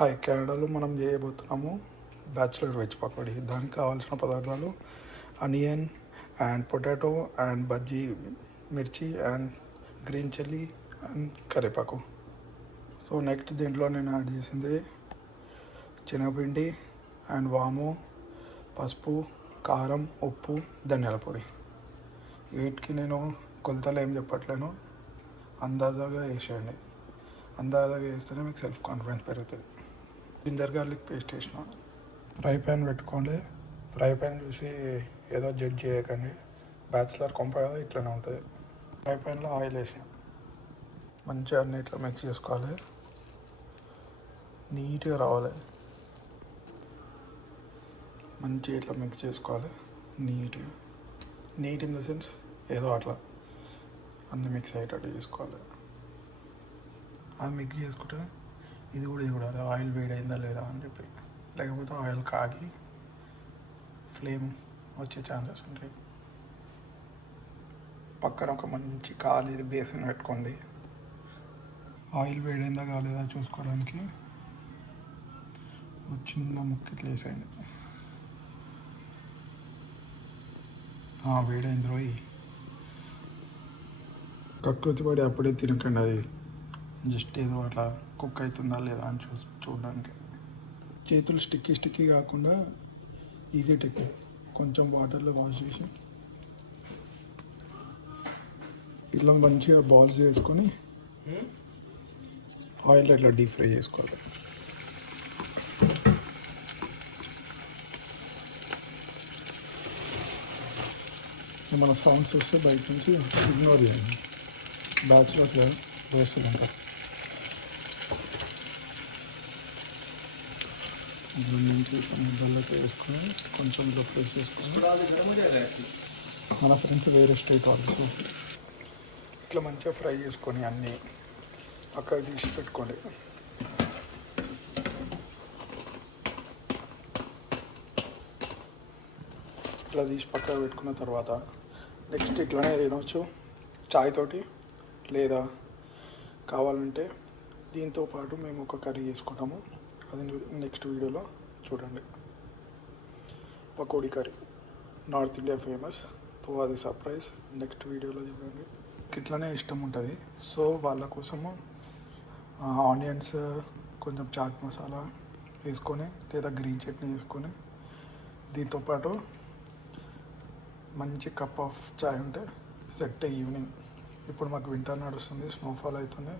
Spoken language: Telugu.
హాయ్, కెనడాలో మనం చేయబోతున్నాము బ్యాచులర్ వెజ్ పకోడీ. దానికి కావాల్సిన పదార్థాలు onion and potato and bajji మిర్చి అండ్ గ్రీన్ చిల్లీ అండ్ కరివేపాకు. సో నెక్స్ట్ దీంట్లో నేను యాడ్ చేసింది శనగపిండి అండ్ వాము, పసుపు, కారం, ఉప్పు, ధనియాల పొడి. వీటికి నేను కొలతలు ఏం చెప్పట్లేను, అందాజాగా వేసేయండి. అందాజాగా వేస్తేనే మీకు సెల్ఫ్ కాన్ఫిడెన్స్ పెరుగుతుంది. జింజర్ గార్లిక్ పేస్ట్ వేసిన. ఫ్రై ప్యాన్ పెట్టుకోండి. ఫ్రై ప్యాన్ చూసి ఏదో జడ్జ్ చేయకండి, బ్యాచిలర్ కొంప కదా ఇట్లనే ఉంటుంది. ఫ్రై ప్యాన్లో ఆయిల్ వేసిన. మంచిగా అన్ని ఇట్లా మిక్స్ చేసుకోవాలి, నీట్గా రావాలి. మంచిగా ఇట్లా మిక్స్ చేసుకోవాలి నీట్గా. నీట్ ఇన్ ద సెన్స్ ఏదో అట్లా అన్నీ మిక్స్ అయ్యేటట్టు చేసుకోవాలి. అది మిక్స్ చేసుకుంటే ఇది కూడా చూడాలి ఆయిల్ వేడైందా లేదా అని చెప్పి, లేకపోతే ఆయిల్ కాగి ఫ్లేమ్ వచ్చే ఛాన్సెస్ ఉంటాయి. పక్కన ఒక మంచి కాలేది బేసిన్ పెట్టుకోండి. ఆయిల్ వేడైందా కాలేదా చూసుకోవడానికి చిన్న ముక్క ఇట్లా వేసేయండి. వేడైంది రోయి. కకృతి పడి అప్పుడే తినకండి, అది జస్ట్ ఏదో అట్లా కుక్ అవుతుందా లేదా అని చూడడానికి. చేతులు స్టిక్కీ కాకుండా ఈజీ టెక్నిక్. కొంచెం వాటర్లో వాష్ చేసి ఇట్లా మంచిగా బాల్స్ చేసుకొని ఆయిల్ ఇట్లా డీప్ ఫ్రై చేసుకోవాలి. మన సౌండ్స్ వస్తే బయట నుంచి ఇగ్నోర్ చేయండి, బ్యాచులర్స్ వేస్తుంది అంటారు. నుంచి ముద్దల్లోకి వేసుకొని కొంచెం ఫ్రెష్ చేసుకొని మన ఫ్రెండ్స్ వేరే స్టేట్ వాళ్ళు ఇట్లా మంచిగా ఫ్రై చేసుకొని అన్నీ పక్కకు తీసి పెట్టుకోండి. ఇట్లా తీసి పక్కకు పెట్టుకున్న తర్వాత నెక్స్ట్ ఇట్లానే తినవచ్చు చాయ్ తోటి, లేదా కావాలంటే దీంతో పాటు మేము ఒక కర్రీ చేసుకుంటాము, అది నెక్స్ట్ వీడియోలో చూడండి. Pakodi curry north India famous, so అది సర్ప్రైజ్ నెక్స్ట్ వీడియోలో చూడండి. ఇట్లానే ఇష్టం ఉంటుంది. సో వాళ్ళ కోసము ఆనియన్స్, కొంచెం చాట్ మసాలా వేసుకొని లేదా గ్రీన్ చట్నీ వేసుకొని దీంతోపాటు మంచి కప్ ఆఫ్ చాయ్ ఉంటే సెట్ ఈవినింగ్. ఇప్పుడు మాకు వింటర్ నడుస్తుంది, స్నోఫాల్ అవుతుంది.